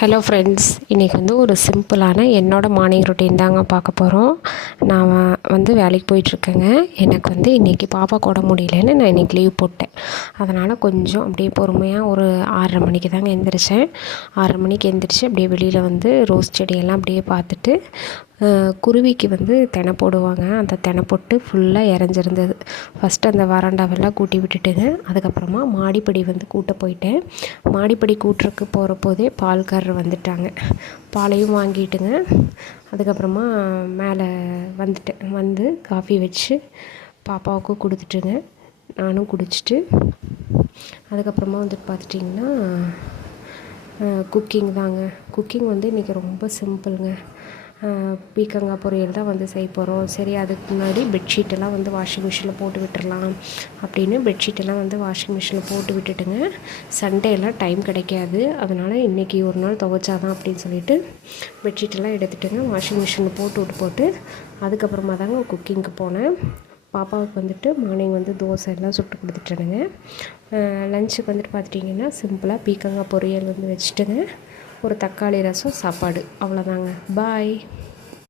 Hello friends, இன்றைக்கி வந்து ஒரு சிம்பிளான என்னோடய மார்னிங் ரொட்டீன் தாங்க பார்க்க போகிறோம். நான் வந்து வேலைக்கு போயிட்டுருக்கேங்க. எனக்கு வந்து இன்றைக்கி பாப்பா கூட முடியலன்னு நான் இன்றைக்கி லீவ் போட்டேன். அதனால் கொஞ்சம் அப்படியே பொறுமையாக ஒரு 6:30 மணிக்கு தாங்க எழுந்திரிச்சேன். 6:30 மணிக்கு எழுந்திரிச்சு அப்படியே வெளியில் வந்து ரோஸ் செடியெல்லாம் அப்படியே பார்த்துட்டு, குருவிக்கு வந்து தெனை போடுவாங்க. அந்த தெனை போட்டு ஃபுல்லாக இறஞ்சிருந்தது. ஃபஸ்ட்டு அந்த வராண்டாவெல்லாம் கூட்டி விட்டுட்டுங்க. அதுக்கப்புறமா மாடிப்படி வந்து கூட்ட போயிட்டேன். மாடிப்படி கூட்டுறக்கு போகிற போதே பால்காரர் வந்துட்டாங்க. பாலையும் வாங்கிட்டுங்க. அதுக்கப்புறமா மேலே வந்துட்டேன். வந்து காஃபி வச்சு பாப்பாவுக்கும் கொடுத்துட்டுங்க. நானும் குடிச்சிட்டு அதுக்கப்புறமா வந்துட்டு பார்த்துட்டிங்கன்னா குக்கிங் தாங்க. குக்கிங் வந்து இன்றைக்கி ரொம்ப சிம்பிளுங்க. பீக்கங்காய் பொரியல் தான் வந்து செய்ய போகிறோம். சரி, அதுக்கு முன்னாடி பெட்ஷீட்டெல்லாம் வந்து வாஷிங் மிஷினில் போட்டு விட்டுறலாம் அப்படின்னு பெட்ஷீட்டெல்லாம் வந்து வாஷிங் மிஷினில் போட்டு விட்டுட்டுங்க. சண்டேலாம் டைம் கிடைக்காது, அதனால் இன்றைக்கி ஒரு நாள் துவைச்சாதான் அப்படின்னு சொல்லிவிட்டு பெட்ஷீட்டெல்லாம் எடுத்துட்டுங்க வாஷிங் மிஷினில் போட்டு அதுக்கப்புறமா தாங்க குக்கிங்க்கு போனேன். பாப்பாவுக்கு வந்துட்டு மார்னிங் வந்து தோசை எல்லாம் சுட்டு கொடுத்துட்டேனுங்க. லஞ்சுக்கு வந்துட்டு பார்த்துட்டிங்கன்னா சிம்பிளாக பீக்கங்காய் பொரியல் வந்து வச்சுட்டுங்க. ஒரு தக்காளி ரசம், சாப்பாடு, அவ்வளோதாங்க. பாய்.